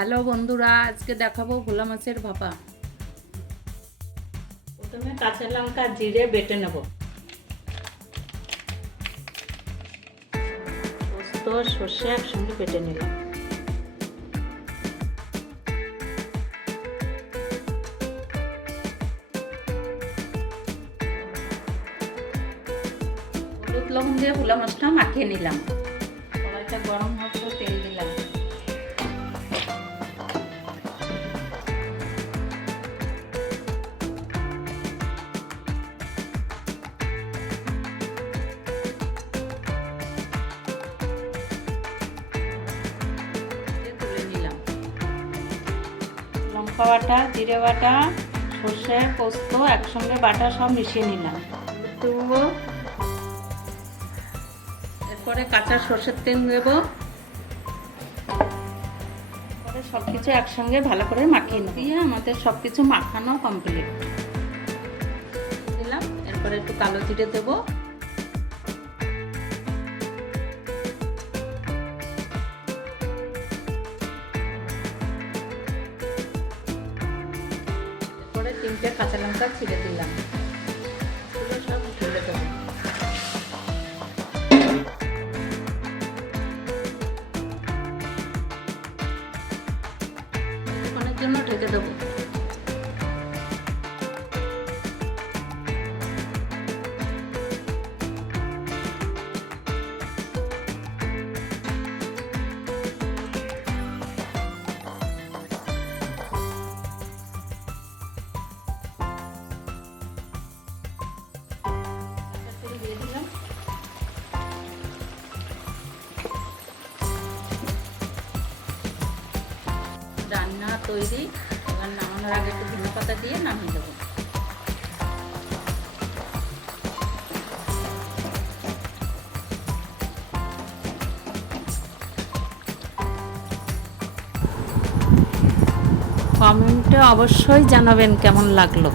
Hello বন্ধুরা, আজকে দেখাবো ভোলা মাছের ভাপা। প্রথমে কাঁচা লঙ্কা জিরে বেটে নেব। পোস্ত সর্ষে একসঙ্গে বেটে নিলাম। হলুদ লবণ দিয়ে ভোলা মাছটা মাখিয়ে নিলাম। কড়াইটা গরম হচ্ছে, তেল দিলাম। লঙ্কা বাটা, জিরে বাটা, সর্ষে, পোস্ত একসঙ্গে বাটা সব মিশিয়ে নিলাম। এরপরে কাঁচা সর্ষের তেল দেব। পরে সব কিছু একসঙ্গে ভালো করে মাখিয়ে দিয়ে আমাদের সব কিছু মাখানো কমপ্লিট দিলাম। এরপরে একটু কালো জিরে দেবো। এরপরে 3টে কাঁচা লঙ্কা ছিঁড়ে দিলাম। সব ঢেলে দেবো। কিছুক্ষণের জন্য ঢেকে দেবো। রান্না তৈরি। এবার নামানোর আগে একটু ধনে পাতা দিয়ে নামিয়ে দেবো। কমেন্টে অবশ্যই জানাবেন কেমন লাগলো।